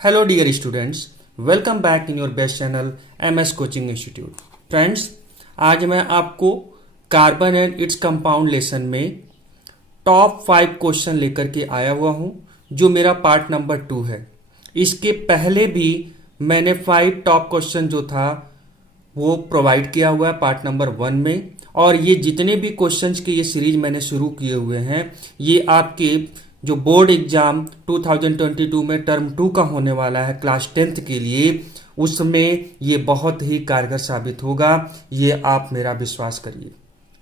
Hello dear students, welcome back in your best channel MS Coaching Institute. Friends, आज मैं आपको carbon and its compound lesson में top 5 question लेकर के आया हुआ हूं, जो मेरा पार्ट नंबर 2 है। इसके पहले भी मैंने 5 टॉप क्वेश्चन जो था वो प्रोवाइड किया हुआ है पार्ट नंबर 1 में, और ये जितने भी क्वेश्चंस की ये सीरीज मैंने शुरू किए हुए हैं, ये आपके जो बोर्ड एग्जाम 2022 में टर्म 2 का होने वाला है क्लास 10th के लिए, उसमें ये बहुत ही कारगर साबित होगा। ये आप मेरा विश्वास करिए,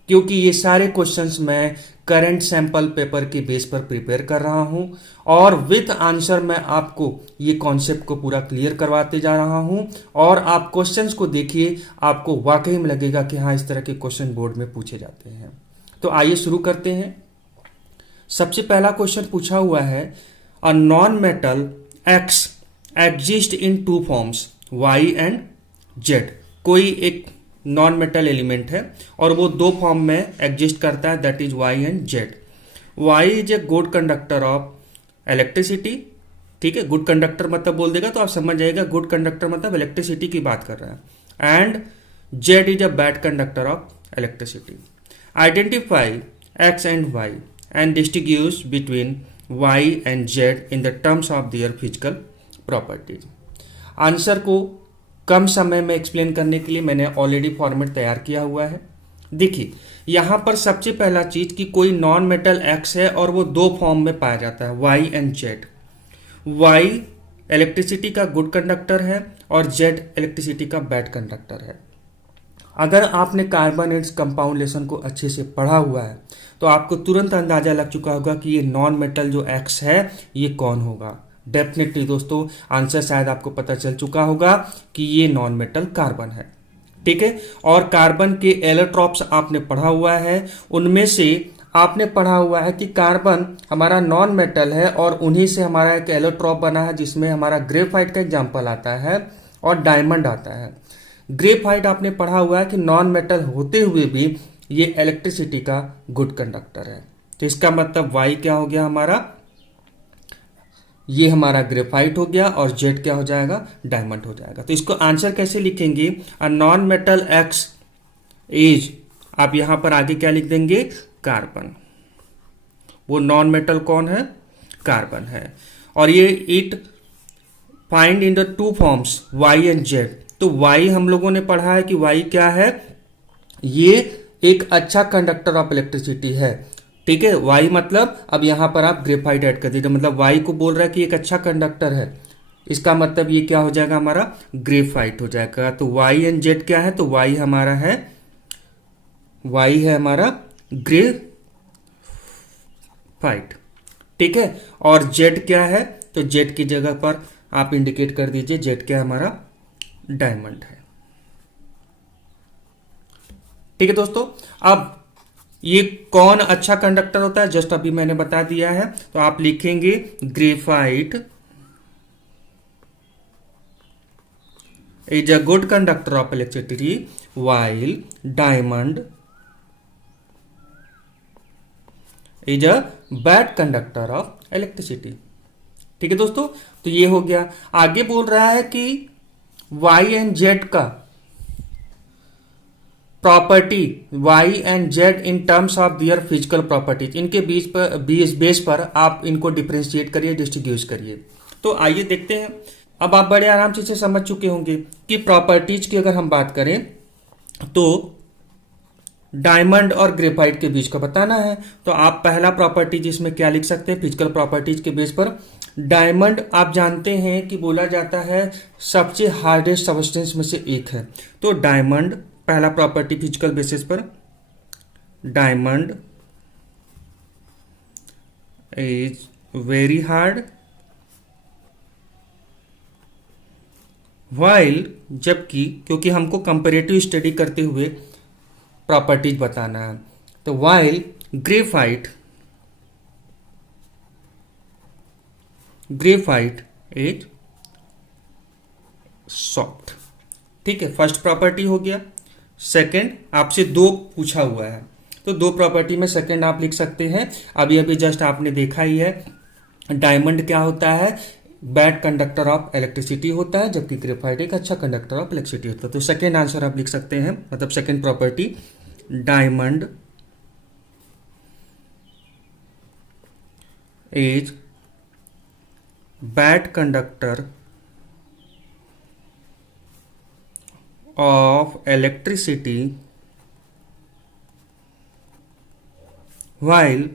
क्योंकि ये सारे क्वेश्चंस मैं करंट सैंपल पेपर के बेस पर प्रिपेयर कर रहा हूं, और विथ आंसर मैं आपको ये कॉन्सेप्ट को पूरा क्लियर करवाते जा रहा हूं। और आप क्वेश्चंस को देखिए, आपको वाकई में लगेगा कि हाँ, इस तरह के क्वेश्चन बोर्ड में पूछे जाते हैं। तो आइए शुरू करते हैं। सबसे पहला क्वेश्चन पूछा हुआ है, a non metal X exist in 2 forms Y and Z. कोई एक नॉन मेटल एलिमेंट है और वो 2 फॉर्म में एग्जिस्ट करता है, that is Y and Z. Y is a good conductor of electricity. ठीक है, गुड कंडक्टर मतलब बोल देगा तो आप समझ जाएगा, गुड कंडक्टर मतलब इलेक्ट्रिसिटी की बात कर रहा है। And Z is a bad conductor of electricity. Identify X and Y and distinguish between y and z in the terms of their physical properties। Answer को कम समय में एक्सप्लेन करने के लिए मैंने ऑलरेडी फॉर्मेट तैयार किया हुआ है। देखिए, यहां पर सबसे पहला चीज कि कोई नॉन मेटल एक्स है और वो 2 फॉर्म में पाया जाता है, y and z। y electricity का गुड कंडक्टर है और z इलेक्ट्रिसिटी का बैड कंडक्टर है। अगर आपने कार्बन एंड कंपाउंड लेसन को अच्छे से पढ़ा हुआ है तो आपको तुरंत अंदाजा लग चुका होगा कि ये नॉन मेटल जो एक्स है ये कौन होगा। डेफिनेटली दोस्तों, आंसर शायद आपको पता चल चुका होगा कि ये नॉन मेटल कार्बन है। ठीक है, और कार्बन के एलोट्रॉप्स आपने पढ़ा हुआ है। उनमें से आपने पढ़ा हुआ है कि कार्बन हमारा नॉन मेटल है और उन्हीं से हमारा एक एलोट्रॉप बना है, जिसमें हमारा ग्रेफाइट का एग्जाम्पल आता है और डायमंड आता है। ग्रेफाइट आपने पढ़ा हुआ है कि नॉन मेटल होते हुए भी ये इलेक्ट्रिसिटी का गुड कंडक्टर है। तो इसका मतलब वाई क्या हो गया हमारा, ये हमारा ग्रेफाइट हो गया, और जेड क्या हो जाएगा, डायमंड हो जाएगा। तो इसको आंसर कैसे लिखेंगे, अ नॉन मेटल एक्स इज, आप यहां पर आगे क्या लिख देंगे, कार्बन। वो नॉन मेटल कौन है, कार्बन है। और ये it find in the 2 forms Y and Z. तो y हम लोगों ने पढ़ा है कि y क्या है, ये एक अच्छा कंडक्टर ऑफ इलेक्ट्रिसिटी है। ठीक है, y मतलब अब यहां पर आप ग्रेफाइट ऐड कर दीजिए, मतलब y को बोल रहा है कि एक अच्छा कंडक्टर है, इसका मतलब ये क्या हो जाएगा, हमारा ग्रेफाइट हो जाएगा। तो y एंड z क्या है, तो y हमारा है, y है हमारा ग्रेफाइट। ठीक है, और z क्या है, तो z की जगह पर आप इंडिकेट कर दीजिए, z क्या है हमारा, डायमंड है। ठीक है दोस्तों, अब ये कौन अच्छा कंडक्टर होता है जस्ट अभी मैंने बता दिया है। तो आप लिखेंगे graphite is a good conductor of electricity while diamond is a bad conductor of electricity. ठीक है दोस्तों, तो ये हो गया। आगे बोल रहा है कि y एंड z का property, y and z in terms of their physical properties, इनके बेस पर आप इनको डिफरेंशिएट करिए, डिस्ट्रीब्यूट करिए। तो आइए देखते हैं। अब आप बड़े आराम से इसे समझ चुके होंगे कि प्रॉपर्टीज की अगर हम बात करें तो डायमंड और ग्रेफाइट के बीच का बताना है। तो आप पहला प्रॉपर्टीज इसमें क्या लिख सकते हैं, फिजिकल प्रॉपर्टीज के बेस पर। डायमंड आप जानते हैं कि बोला जाता है सबसे हार्डेस्ट सब्सटेंस में से एक है। तो डायमंड पहला प्रॉपर्टी फिजिकल बेसिस पर, diamond is very hard, while, जबकि क्योंकि हमको कंपैरेटिव स्टडी करते हुए प्रॉपर्टीज बताना है, तो वाइल ग्रेफाइट इज सॉफ्ट। ठीक है, फर्स्ट प्रॉपर्टी हो गया। सेकंड, आपसे 2 पूछा हुआ है तो 2 प्रॉपर्टी में सेकंड आप लिख सकते हैं। अभी अभी जस्ट आपने देखा ही है, डायमंड क्या होता है, बैड कंडक्टर ऑफ इलेक्ट्रिसिटी होता है, जबकि ग्रेफाइट एक अच्छा कंडक्टर ऑफ इलेक्ट्रिसिटी होता है। तो सेकेंड आंसर आप लिख सकते हैं, मतलब second property, diamond is bad conductor of electricity while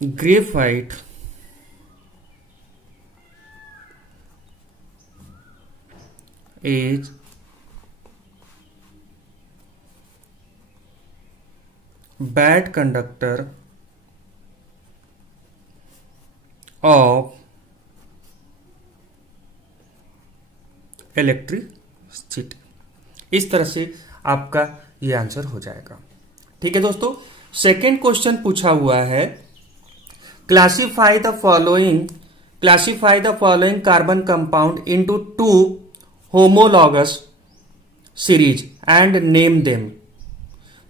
graphite is bad conductor of electricity. इस तरह से आपका ये आंसर हो जाएगा। ठीक है दोस्तों, सेकेंड क्वेश्चन पूछा हुआ है, classify the following carbon compound into 2 homologous series and name them.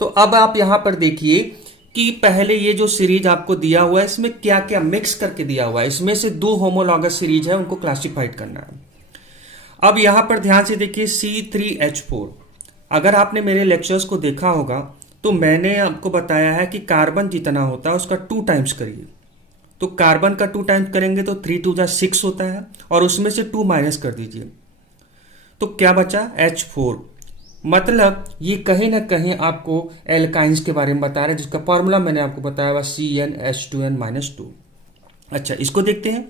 तो अब आप यहां पर देखिए कि पहले ये जो सीरीज आपको दिया हुआ है इसमें क्या क्या मिक्स करके दिया हुआ है, इसमें से 2 होमोलॉगस सीरीज है, उनको क्लासिफाइड करना है। अब यहां पर ध्यान से देखिए C3H4, अगर आपने मेरे लेक्चर्स को देखा होगा तो मैंने आपको बताया है कि कार्बन जितना होता है उसका 2 टाइम्स करिए। तो कार्बन का 2 टाइम्स करेंगे तो 3 2 जा 6 होता है, और उसमें से 2 माइनस कर दीजिए तो क्या बचा H4। मतलब ये कहीं ना कहीं आपको एल्काइंस के बारे में बता रहा है, जिसका फॉर्मूला मैंने आपको बताया हुआ CnH2n-2। अच्छा, इसको देखते हैं।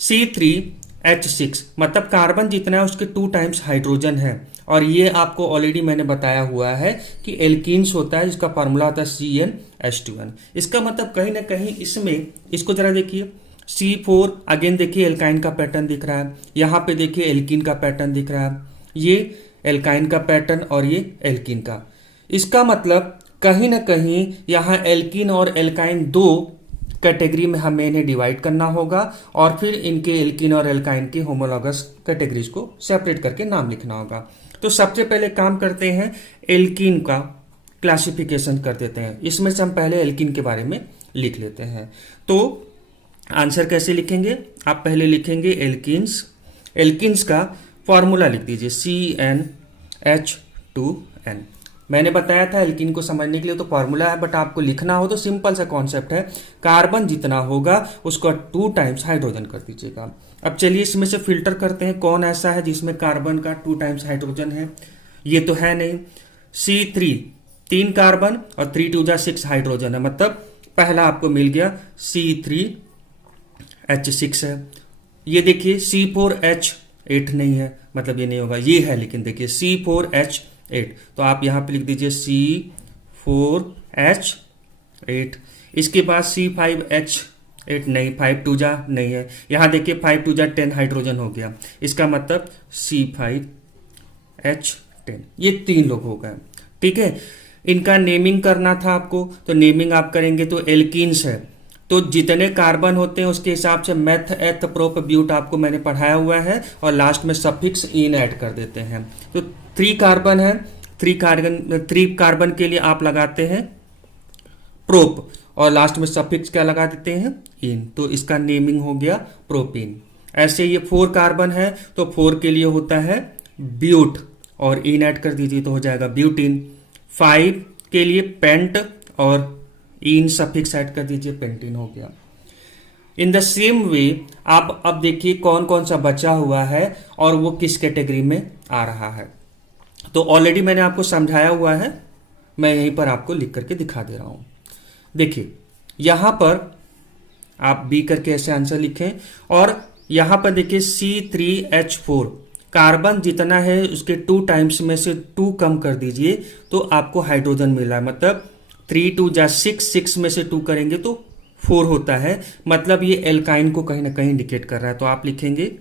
C3H6 मतलब कार्बन जितना है उसके 2 टाइम्स हाइड्रोजन है, और ये आपको ऑलरेडी मैंने बताया हुआ है कि एल्कीन्स होता है जिसका फार्मूला होता है CnH2n। इसका मतलब कहीं ना कहीं इसमें, इसको जरा देखिए, C4 अगेन देखिए एल्काइन का पैटर्न दिख रहा है, यहाँ पे देखिए एल्कीन का पैटर्न दिख रहा है, ये एल्काइन का पैटर्न और ये एल्कीन का। इसका मतलब कहीं ना कहीं यहाँ एल्कीन और एल्काइन 2 कैटेगरी में हमें इन्हें डिवाइड करना होगा, और फिर इनके एल्कीन और एल्काइन की होमोलॉगस कैटेगरीज को सेपरेट करके नाम लिखना होगा। तो सबसे पहले काम करते हैं, एल्कीन का क्लासिफिकेशन कर देते हैं। इसमें से हम पहले एल्कीन के बारे में लिख लेते हैं। तो आंसर कैसे लिखेंगे, आप पहले लिखेंगे एल्कीन्स। एल्कीन्स का फॉर्मूला लिख दीजिए CnH2n। मैंने बताया था एल्कीन को समझने के लिए तो फॉर्मूला है, बट आपको लिखना हो तो सिंपल सा कॉन्सेप्ट है, कार्बन जितना होगा उसका 2 टाइम्स हाइड्रोजन कर दीजिएगा। अब चलिए इसमें से फिल्टर करते हैं, कौन ऐसा है जिसमें कार्बन का 2 टाइम्स हाइड्रोजन है। ये तो है नहीं। C3 3 कार्बन और 3 2 जा 6 हाइड्रोजन है, मतलब पहला आपको मिल गया C3H6 है। ये देखिए C4H8 नहीं है, मतलब ये नहीं होगा, ये है, लेकिन देखिए C4H8, तो आप यहां पे लिख दीजिए C4H8। इसके बाद C5H8 नहीं, 5 2 जा नहीं है, यहां देखिए 5 2 जा 10 हाइड्रोजन हो गया, इसका मतलब C5H10। ये 3 लोग हो गए। ठीक है, इनका नेमिंग करना था आपको, तो नेमिंग आप करेंगे तो एल्कीन्स है, तो जितने कार्बन होते हैं उसके हिसाब से मेथ एथ प्रोप ब्यूट आपको मैंने पढ़ाया हुआ है, और लास्ट में सफिक्स इन ऐड कर देते हैं। तो 3 कार्बन है, 3 कार्बन के लिए आप लगाते हैं प्रोप, और लास्ट में सफिक्स क्या लगा देते हैं, इन, तो इसका नेमिंग हो गया प्रोपीन। ऐसे ये 4 कार्बन है तो 4 के लिए होता है ब्यूट, और इन ऐड कर दीजिए तो हो जाएगा ब्यूटीन। 5 के लिए पेंट, और इन सफिक्स ऐड कर दीजिए, पेंटीन हो गया। इन द सेम वे आप अब देखिए कौन कौन सा बचा हुआ है और वो किस कैटेगरी में आ रहा है। तो ऑलरेडी मैंने आपको समझाया हुआ है, मैं यहीं पर आपको लिख करके दिखा दे रहा हूं। देखिए यहां पर आप बी करके ऐसे आंसर लिखें, और यहां पर देखिए C3H4 कार्बन जितना है उसके 2 टाइम्स में से 2 कम कर दीजिए तो आपको हाइड्रोजन मिल रहा है, मतलब 3 2 जा 6, 6 में से 2 करेंगे तो 4 होता है, मतलब ये एल्काइन को कहीं ना कहीं इंडिकेट कर रहा है। तो आप लिखेंगे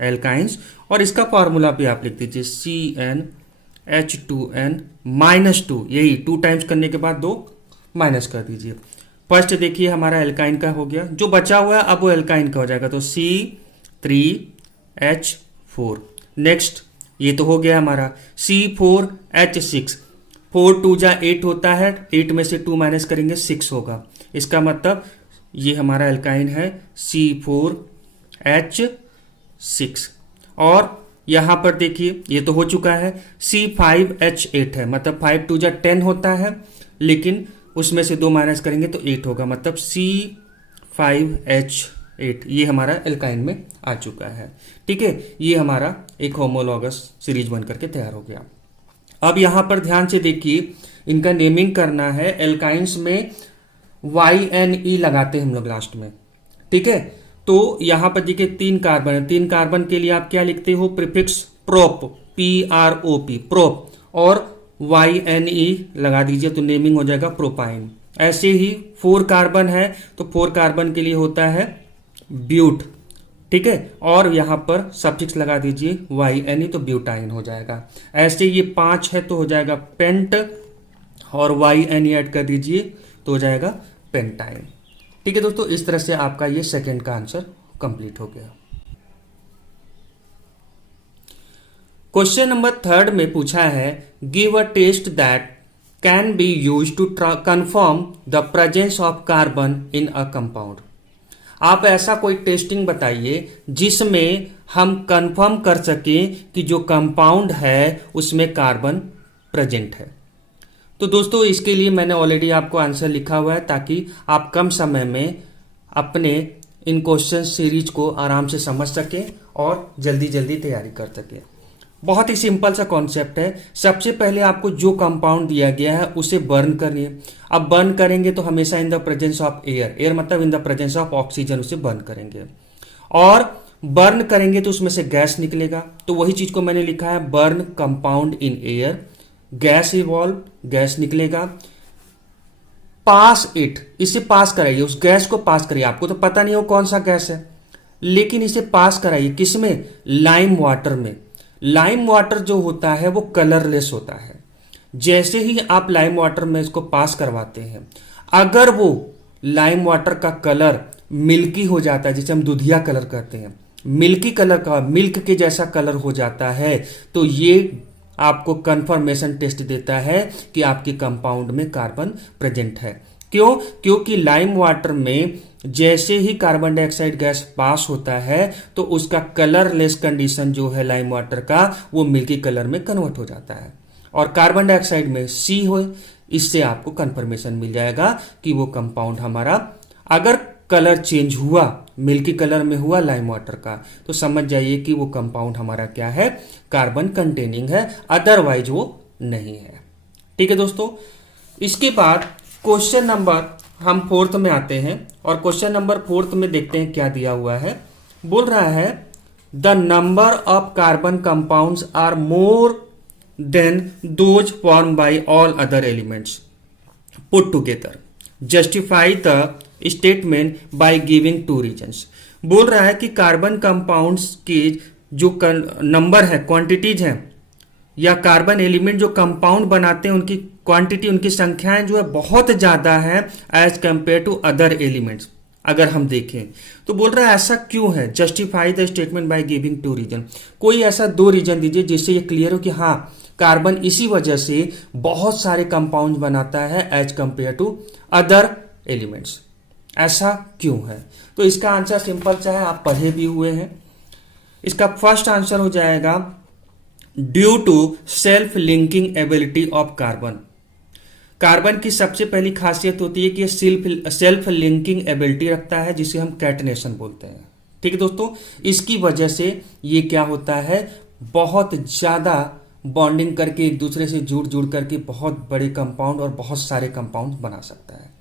एल्काइंस, और इसका फॉर्मूला भी आप लिख दीजिए CnH2n-2, यही 2 टाइम्स करने के बाद 2 माइनस कर दीजिए। फर्स्ट देखिए हमारा एल्काइन का हो गया, जो बचा हुआ है अब वो एल्काइन का हो जाएगा, तो C3H4। नेक्स्ट ये तो हो गया हमारा C4H6, 4 2 जा 8 होता है, 8 में से 2 माइनस करेंगे 6 होगा। इसका मतलब ये हमारा एल्काइन है C4H6। और यहां पर देखिए ये तो हो चुका है, C5H8 है, मतलब 5 2 जा 10 होता है, लेकिन उसमें से 2 माइनस करेंगे तो 8 होगा, मतलब C5H8 ये हमारा एल्काइन में आ चुका है। ठीक है, ये हमारा एक होमोलॉगस सीरीज बन करके तैयार हो गया। अब यहां पर ध्यान से देखिए, इनका नेमिंग करना है। एल्काइंस में YNE लगाते हैं हम लोग लास्ट में। ठीक है, तो यहां पर देखिए 3 कार्बन है, 3 कार्बन के लिए आप क्या लिखते हो, प्रीफिक्स प्रोप, PROP प्रोप, और YNE लगा दीजिए तो नेमिंग हो जाएगा प्रोपाइन। ऐसे ही 4 कार्बन है तो 4 कार्बन के लिए होता है ब्यूट। ठीक है, और यहां पर सब्जेक्ट लगा दीजिए YNE तो ब्यूटाइन हो जाएगा। ऐसे ये 5 है तो हो जाएगा पेंट, और YNE ऐड कर दीजिए तो हो जाएगा पेंटाइन। ठीक है दोस्तों, इस तरह से आपका ये सेकंड का आंसर कंप्लीट हो गया। क्वेश्चन नंबर 3 में पूछा है, give a test that can be used to confirm the presence of carbon in a compound. आप ऐसा कोई टेस्टिंग बताइए जिसमें हम कंफर्म कर सकें कि जो कंपाउंड है उसमें कार्बन प्रेजेंट है। तो दोस्तों इसके लिए मैंने ऑलरेडी आपको आंसर लिखा हुआ है, ताकि आप कम समय में अपने इन क्वेश्चन सीरीज को आराम से समझ सकें और जल्दी जल्दी तैयारी कर सकें। बहुत ही सिंपल सा कॉन्सेप्ट है। सबसे पहले आपको जो कंपाउंड दिया गया है उसे बर्न करिए। अब बर्न करेंगे तो हमेशा in the presence of air, air मतलब in the presence of oxygen उसे बर्न करेंगे, और बर्न करेंगे तो उसमें से गैस निकलेगा। तो वही चीज को मैंने लिखा है, burn compound in air, gas evolve, gas निकलेगा। पास इट, इसे पास कराइए, उस गैस को पास करिए। आपको तो पता नहीं हो कौन सा गैस है, लेकिन इसे पास कराइए किसमें, लाइम वाटर में। लाइम वाटर जो होता है वो कलरलेस होता है। जैसे ही आप लाइम वाटर में इसको पास करवाते हैं, अगर वो लाइम वाटर का कलर मिल्की हो जाता है, जिसे हम दुधिया कलर कहते हैं, मिल्की कलर का, मिल्क के जैसा कलर हो जाता है, तो ये आपको कंफर्मेशन टेस्ट देता है कि आपके कंपाउंड में कार्बन प्रेजेंट है। क्यों? क्योंकि लाइम वाटर में जैसे ही कार्बन डाइऑक्साइड गैस पास होता है तो उसका कलरलेस कंडीशन जो है लाइम वाटर का, वो मिल्की कलर में कन्वर्ट हो जाता है, और कार्बन डाइऑक्साइड में C हो। इससे आपको कंफर्मेशन मिल जाएगा कि वो कंपाउंड हमारा, अगर कलर चेंज हुआ, मिल्की कलर में हुआ लाइम वाटर का, तो समझ जाइए कि वो कंपाउंड हमारा क्या है, कार्बन कंटेनिंग है, अदरवाइज वो नहीं है। ठीक है दोस्तों, इसके बाद क्वेश्चन नंबर हम 4 में आते हैं, और क्वेश्चन नंबर 4 में देखते हैं क्या दिया हुआ है। बोल रहा है, the number of carbon compounds are more than those form by all other elements put together, justify the statement by giving 2 reasons. बोल रहा है कि कार्बन कंपाउंड्स के जो नंबर है, क्वांटिटीज हैं, या कार्बन एलिमेंट जो कंपाउंड बनाते हैं उनकी क्वांटिटी, उनकी संख्याएं जो है बहुत ज्यादा है as compare to other elements. अगर हम देखें तो बोल रहा है ऐसा क्यों है, justify the statement by giving 2 reason. कोई ऐसा 2 रीजन दीजिए जिससे ये क्लियर हो कि हाँ, कार्बन इसी वजह से बहुत सारे कंपाउंड बनाता है as compare to other elements. ऐसा क्यों है? तो इसका आंसर सिंपल सा है, आप पढ़े भी हुए हैं। इसका फर्स्ट आंसर हो जाएगा due to self linking ability of carbon. Carbon की सबसे पहली खासियत होती है कि ये सेल्फ लिंकिंग एबिलिटी रखता है, जिसे हम कैटनेशन बोलते हैं। ठीक है दोस्तों, इसकी वजह से ये क्या होता है, बहुत ज्यादा बॉन्डिंग करके एक दूसरे से जुड़ जुड़ करके बहुत बड़े कंपाउंड और बहुत सारे कंपाउंड बना सकता है।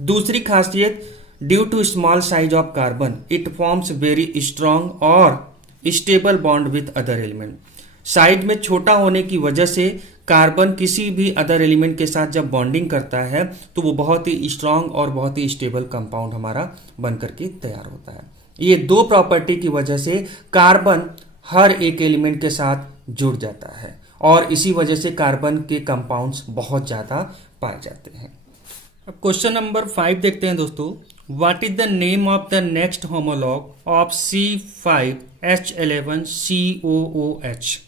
दूसरी खासियत, due to small size of carbon it forms very strong और stable bond with other element. Size में छोटा होने की वजह से कार्बन किसी भी अदर एलिमेंट के साथ जब बॉन्डिंग करता है तो वो बहुत ही स्ट्रांग और बहुत ही स्टेबल कंपाउंड हमारा बनकर के तैयार होता है। ये 2 प्रॉपर्टी की वजह से कार्बन हर एक एलिमेंट के साथ जुड़ जाता है, और इसी वजह से कार्बन के कंपाउंड्स बहुत ज्यादा पाए जाते हैं। अब क्वेश्चन नंबर 5 देखते हैं दोस्तों। What is the name of the next homologue of C5H11COOH।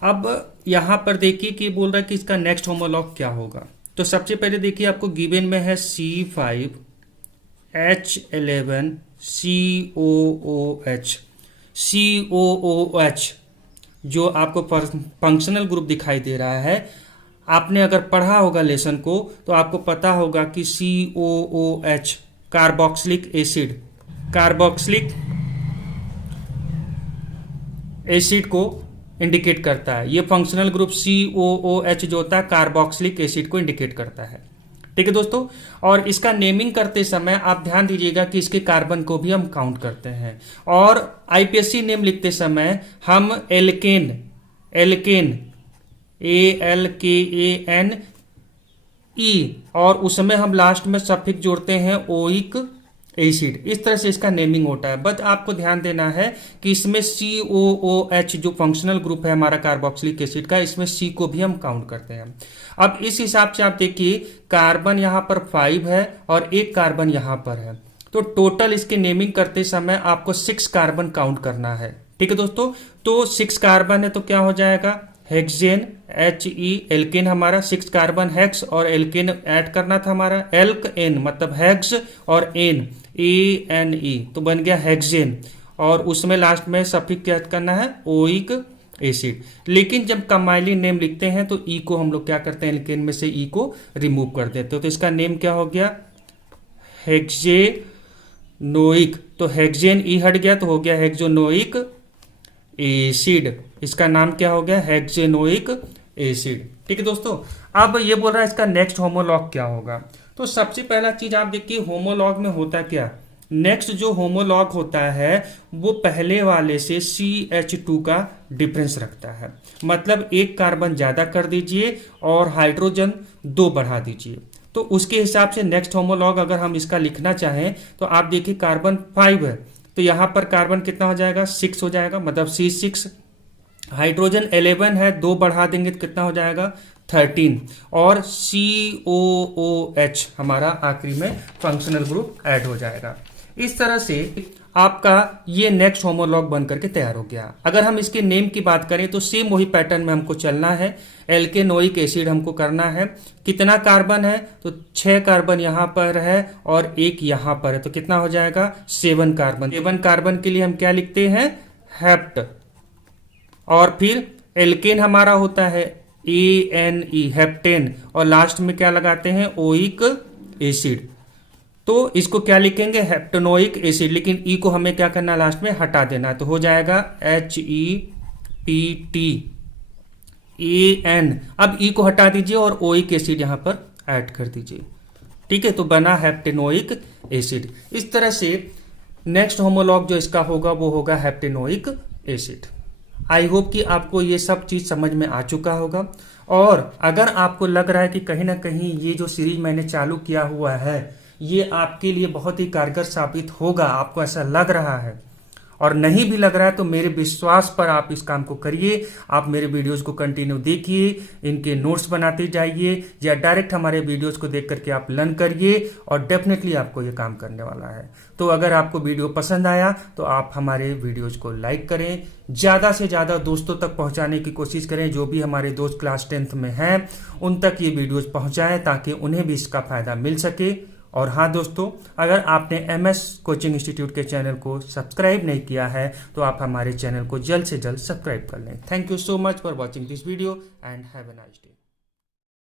अब यहाँ पर देखिए कि बोल रहा है कि इसका नेक्स्ट होमोलॉग क्या होगा। तो सबसे पहले देखिए आपको गिवन में है C5H11 COOH। COOH जो आपको फंक्शनल ग्रुप दिखाई दे रहा है, आपने अगर पढ़ा होगा लेसन को तो आपको पता होगा कि COOH कार्बोक्सिलिक एसिड को इंडिकेट करता है। ये फंक्शनल ग्रुप COOH जो होता है कार्बोक्सिलिक एसिड को इंडिकेट करता है। ठीक है दोस्तों, और इसका नेमिंग करते समय आप ध्यान दीजिएगा कि इसके कार्बन को भी हम काउंट करते हैं। और आईपीएससी नेम लिखते समय हम एल्केन ALKANE और उसमें हम लास्ट में सफिक्स जोड़ते हैं ओइक एसिड। इस तरह से इसका नेमिंग होता है। बट आपको ध्यान देना है कि इसमें COOH जो फंक्शनल ग्रुप है हमारा कार्बोक्सिलिक एसिड का, इसमें C को भी हम काउंट करते हैं। अब इस हिसाब से आप देखिए कार्बन यहाँ पर 5 है और एक कार्बन यहाँ पर है, तो टोटल इसके नेमिंग करते समय आपको 6 कार्बन काउंट करना है। ठीक है दोस्तों, तो 6 कार्बन है तो क्या हो जाएगा हेक्सेन HE एल्केन हमारा 6 कार्बन हेक्स और एल्केन ऐड करना था हमारा एल्क एन मतलब हेक्स और एन ANE तो बन गया हेक्सेन और उसमें लास्ट में सफिक्स क्या करना है ओइक एसिड। लेकिन जब कंबाइनिंग नेम लिखते हैं तो ई को हम लोग क्या करते हैं एल्केन में से ई को रिमूव कर देते हैं, तो इसका नेम क्या हो गया हेक्सेनोइक। तो हेक्सेन ई हट गया तो हो गया हेक्सेनोइक एसिड। इसका नाम क्या हो गया हेक्सेनोइक एसिड। ठीक है दोस्तों, अब ये बोल रहा है इसका नेक्स्ट होमोलॉग क्या होगा। तो सबसे पहला चीज आप देखिए होमोलॉग में होता क्या, नेक्स्ट जो होमोलॉग होता है वो पहले वाले से CH2 का डिफरेंस रखता है। मतलब एक कार्बन ज्यादा कर दीजिए और हाइड्रोजन 2 बढ़ा दीजिए, तो उसके हिसाब से नेक्स्ट होमोलॉग अगर हम इसका लिखना चाहें तो आप देखिए कार्बन 5 है तो यहां पर कार्बन कितना हो जाएगा 6 हो जाएगा, मतलब C6। हाइड्रोजन 11 है, 2 बढ़ा देंगे तो कितना हो जाएगा 13 और COOH हमारा आखिरी में फंक्शनल ग्रुप ऐड हो जाएगा। इस तरह से आपका ये नेक्स्ट होमोलॉग बन करके तैयार हो गया। अगर हम इसके नेम की बात करें तो सेम वही पैटर्न में हमको चलना है। एल्केनोइक एसिड हमको करना है। कितना कार्बन है तो 6 कार्बन यहाँ पर है और एक यहाँ पर है, तो कितना हो जाएगा 7 कार्बन। 7 कार्बन के लिए हम क्या लिखते हैं हेप्ट, और फिर एल्केन हमारा होता है ANE हेप्टेन और लास्ट में क्या लगाते हैं ओइक एसिड, तो इसको क्या लिखेंगे हेप्टेनोइक एसिड, लेकिन ई को हमें क्या करना लास्ट में हटा देना, तो हो जाएगा HEPTAN। अब ई को हटा दीजिए और ओइक एसिड यहां पर ऐड कर दीजिए। ठीक है, तो बना हेप्टेनोइक एसिड। इस तरह से नेक्स्ट होमोलॉग जो इसका होगा वो होगा हेप्टेनोइक एसिड। आई होप कि आपको ये सब चीज समझ में आ चुका होगा, और अगर आपको लग रहा है कि कहीं ना कहीं ये जो सीरीज मैंने चालू किया हुआ है ये आपके लिए बहुत ही कारगर साबित होगा, आपको ऐसा लग रहा है और नहीं भी लग रहा है तो मेरे विश्वास पर आप इस काम को करिए। आप मेरे वीडियोस को कंटिन्यू देखिए, इनके नोट्स बनाते जाइए या डायरेक्ट हमारे वीडियोस को देख करके आप लर्न करिए और डेफिनेटली आपको ये काम करने वाला है। तो अगर आपको वीडियो पसंद आया तो आप हमारे वीडियोस को लाइक करें, ज़्यादा से ज़्यादा दोस्तों तक पहुंचाने की कोशिश करें। जो भी हमारे दोस्त क्लास 10th में हैं उन तक ये वीडियोस पहुंचाएं ताकि उन्हें भी इसका फ़ायदा मिल सके। और हाँ दोस्तों, अगर आपने MS कोचिंग इंस्टीट्यूट के चैनल को सब्सक्राइब नहीं किया है तो आप हमारे चैनल को जल्द से जल्द सब्सक्राइब कर लें। Thank you so much for watching this video and have a nice day.